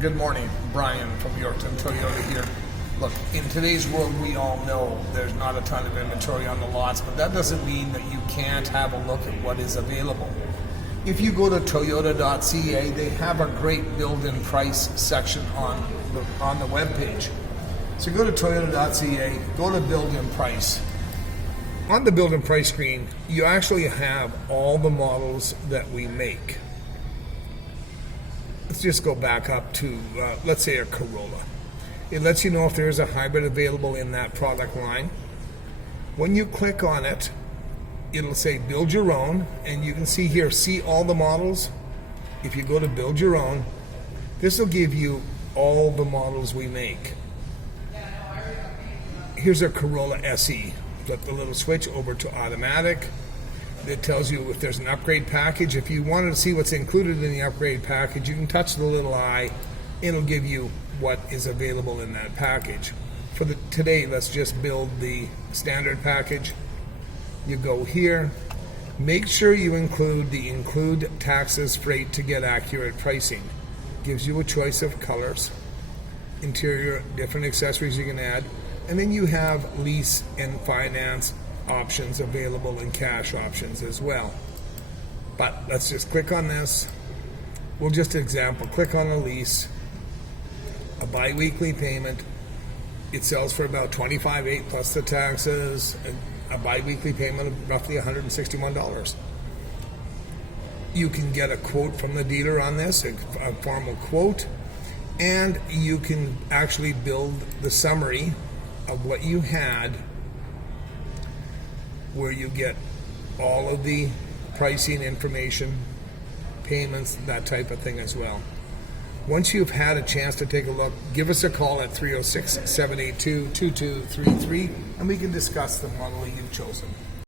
Good morning, Brian from Yorkton Toyota here. Look, in today's world, we all know there's not a ton of inventory on the lots, but that doesn't mean that you can't have a look at what is available. If you go to toyota.ca, they have a great build-in price section on the web page. So go to toyota.ca, go to build-in price. On the build-in price screen, you actually have all the models that we make. Let's just go back up to, let's say, a Corolla. It lets you know if there's a hybrid available in that product line. When you click on it, it'll say build your own, and you can see here, see all the models. If you go to build your own, this will give you all the models we make. Here's a Corolla SE. Flip the little switch over to automatic. It tells you if there's an upgrade package. If you wanted to see what's included in the upgrade package, you can touch the little eye. It'll give you what is available in that package. For today, let's just build the standard package. You go here. Make sure you include taxes, freight to get accurate pricing. Gives you a choice of colors, interior, different accessories you can add, and then you have lease and finance options available and cash options as well. But let's just click on this. We'll just example, click on a lease, a bi-weekly payment. It sells for about $25,800 plus the taxes, a bi-weekly payment of roughly $161. You can get a quote from the dealer on this, a formal quote, and you can actually build the summary of what you had, where you get all of the pricing information, payments, that type of thing as well. Once you've had a chance to take a look, give us a call at 306-782-2233 and we can discuss the model you've chosen.